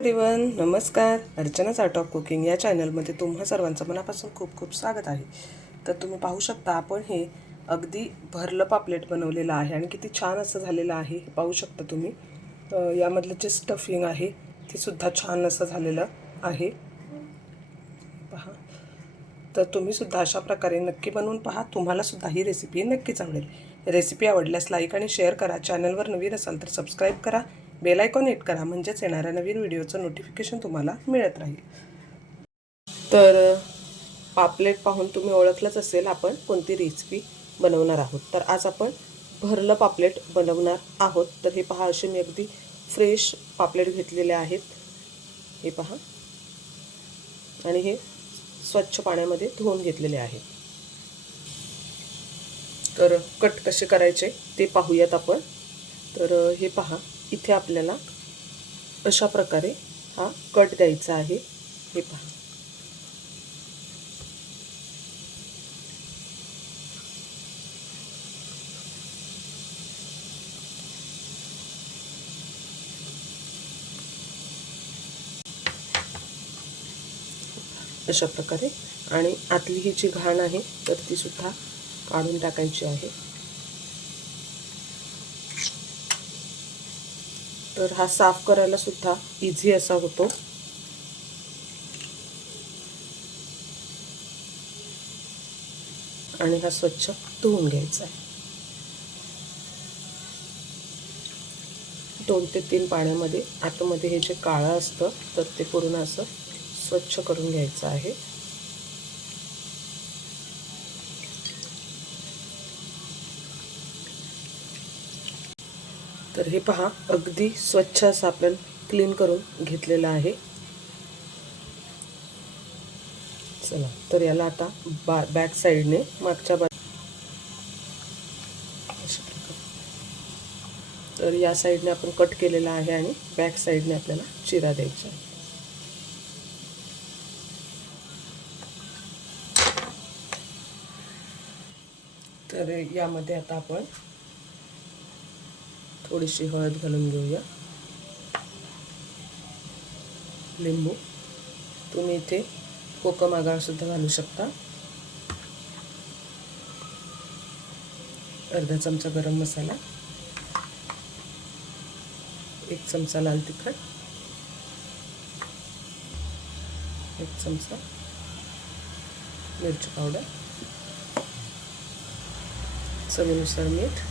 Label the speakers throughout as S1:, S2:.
S1: Everyone नमस्कार. अर्चनाच art of cooking या चॅनलमध्ये तुम्हा सर्वांचं मनापासून खूप खूप स्वागत आहे. तर तुम्ही पाहू शकता आपण हे अगदी भरलं पापलेट बनवलेलं आहे आणि किती छान असं झालेलं आहे हे पाहू शकता तुम्ही. यामधलं जे स्टफिंग आहे ते सुद्धा छान असं झालेलं आहे. पहा. तर तुम्ही सुद्धा अशा प्रकारे नक्की बनवून पहा. तुम्हालासुद्धा ही रेसिपी नक्कीच आवडेल. रेसिपी आवडल्यास लाईक आणि शेअर करा. चॅनलवर नवीन असाल तर सबस्क्राईब करा. बेल आयकॉन हिट करा म्हणजेच येणाऱ्या नवीन व्हिडिओचं नोटिफिकेशन तुम्हाला मिळत राहील. तर पापलेट पाहून तुम्ही ओळखलंच असेल आपण कोणती रेसिपी बनवणार आहोत. तर आज आपण भरलं पापलेट बनवणार आहोत. तर हे पहा असे मी अगदी फ्रेश पापलेट घेतलेले आहेत. हे पहा. आणि हे स्वच्छ पाण्यामध्ये धुवून घेतलेले आहेत. तर कट कसे करायचे ते पाहूयात आपण. तर हे पहा. इथे आपल्याला अशा प्रकारे हा कट द्यायचा आहे. हे पहा. अशा प्रकारे. आणि आतली ही जी घाण आहे तर ती सुद्धा काढून टाकायची आहे. तर हा साफ करायला सुद्धा इझी असा होतो. आणि हा स्वच्छ धुवून घ्यायचा आहे. दोन ते तीन पाण्यामध्ये आतमध्ये हे जे काळं असतं तर ते पूर्ण असं स्वच्छ करून घ्यायचं आहे. तर हे पहा अगदी स्वच्छ असं आपण क्लीन करून घेतलेलं आहे. चला तर याला आता बा बॅक साईडने मागच्या बा तर या साईडने आपण कट केलेला आहे आणि बॅक साईडने आपल्याला चिरा द्यायचा आहे. तर यामध्ये आता आपण थोडीशी हळद घालून घेऊया लिंबू तुम्ही इथे कोकम आगाळ सुद्धा घालू शकता अर्धा चमचा गरम मसाला। एक चमचा लाल तिखट। एक चमचा मिरची पावडर चवीनुसार मीठ।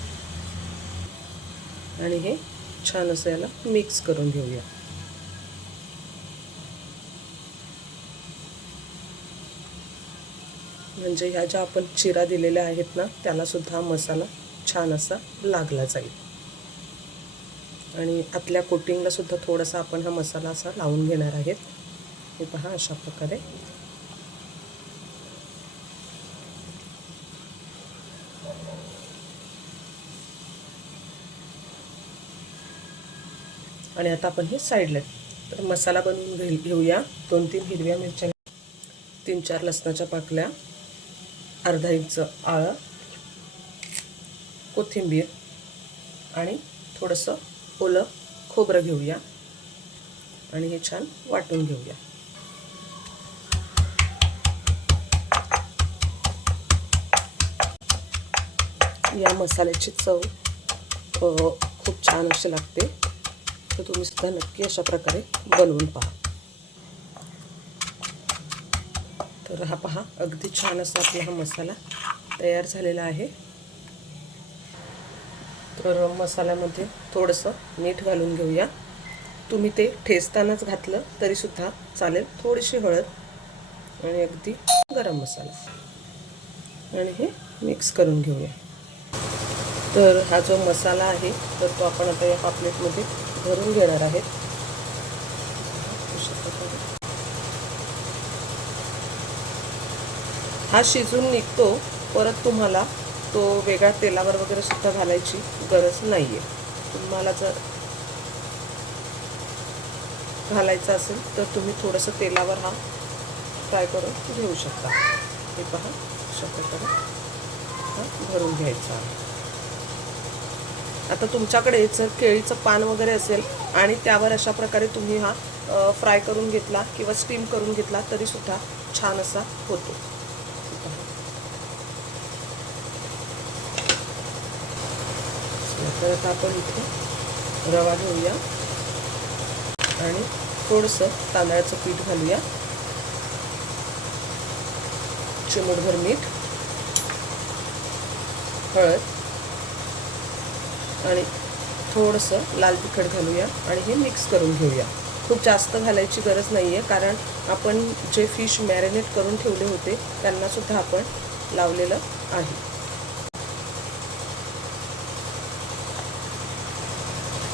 S1: आणि हे छान असं याला मिक्स करून घेऊया. म्हणजे ह्या ज्या आपण चिरा दिलेल्या आहेत ना त्यालासुद्धा हा मसाला छान असा लागला जाईल. आणि आतल्या कोटिंगलासुद्धा थोडासा आपण हा मसाला असा लावून घेणार आहेत. हे पहा अशा प्रकारे आणि आता आपण हे साईडला तर मसाला बनवून घे घेऊया. दोन तीन हिरव्या मिरच्या तीन चार लसणाच्या पाकल्या अर्धा इंच आळं कोथिंबीर आणि थोडंसं ओलं खोबरं घेऊया. आणि हे छान वाटून घेऊया. या मसाल्याची चव खूप छान अशी लागते. तर तुम्ही सुद्धा नक्की अशा प्रकारे बनवून पहा. तर हा पहा अगदी छान असा आपला हा मसाला तयार झालेला आहे. तर मसाल्यामध्ये थोडंसं मीठ घालून घेऊया. तुम्ही ते ठेचतानाच घातलं तरीसुद्धा चालेल. थोडीशी हळद आणि अगदी गरम मसाला. आणि हे मिक्स करून घेऊया. तर हा जो मसाला आहे तर तो आपण आता या पापलेटमध्ये भरून घेणार आहेत. हा शिजून निघतो. परत तुम्हाला तो वेगळ्या तेलावर वगैरे सुद्धा घालायची गरज नाही आहे तुम्हाला जर घालायचा असेल तर तुम्ही थोडंसं तेलावर हा फ्राय करून घेऊ शकता. हे पहा शक्यतो हा भरून घ्यायचा आहे. आता तुमच्याकडे जर केळीचं पान वगैरे असेल आणि त्यावर अशा प्रकारे तुम्ही हा फ्राय करून घेतला किंवा स्टीम करून घेतला तरीसुद्धा छान असा होतो. तर आता आपण इथे रवा घेऊया आणि थोडंसं तांदळाचं पीठ घालूया. चिमूटभर मीठ हळद आणि थोडंसं लाल तिखट घालूया आणि हे मिक्स करून घेऊया. खूप जास्त घालायची गरज नाही आहे कारण आपण जे फिश मॅरिनेट करून ठेवले होते त्यांनासुद्धा आपण लावलेलं आहे.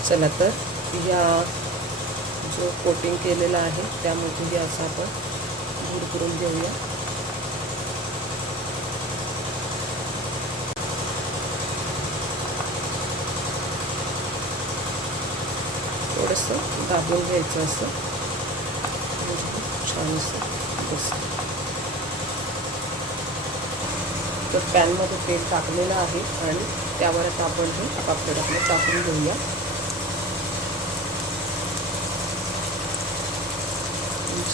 S1: चला तर या जो कोटिंग केलेला आहे त्यामध्ये असं आपण गुड करून घेऊया. थोडंसं दाबून घ्यायचं असं. छान असं बसतं तर पॅनमध्ये तेल टाकलेलं आहे आणि त्यावर आता आपण हे पापड आपलं टाकून घेऊया.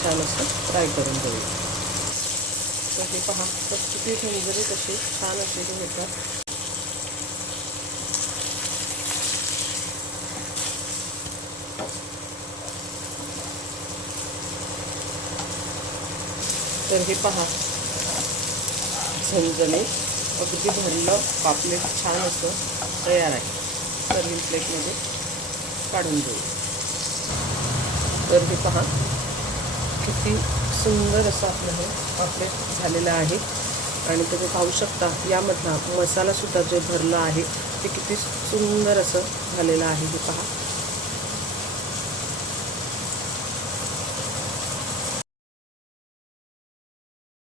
S1: छान असं फ्राय करून घेऊया. तर हे पहा किती ठेंजरे तसे छान असे हे होतात. तर हे पहा. झणझणे अगदी भरलं पापलेट छान असं तयार आहे. सर्विंग प्लेटमध्ये काढून देऊ. तर हे पहा किती सुंदर असं आपलं हे पापलेट झालेलं आहे. आणि तुम्ही पाहू शकता यामधला मसालासुद्धा जो भरला आहे ते किती सुंदर असं झालेलं आहे. हे पहा.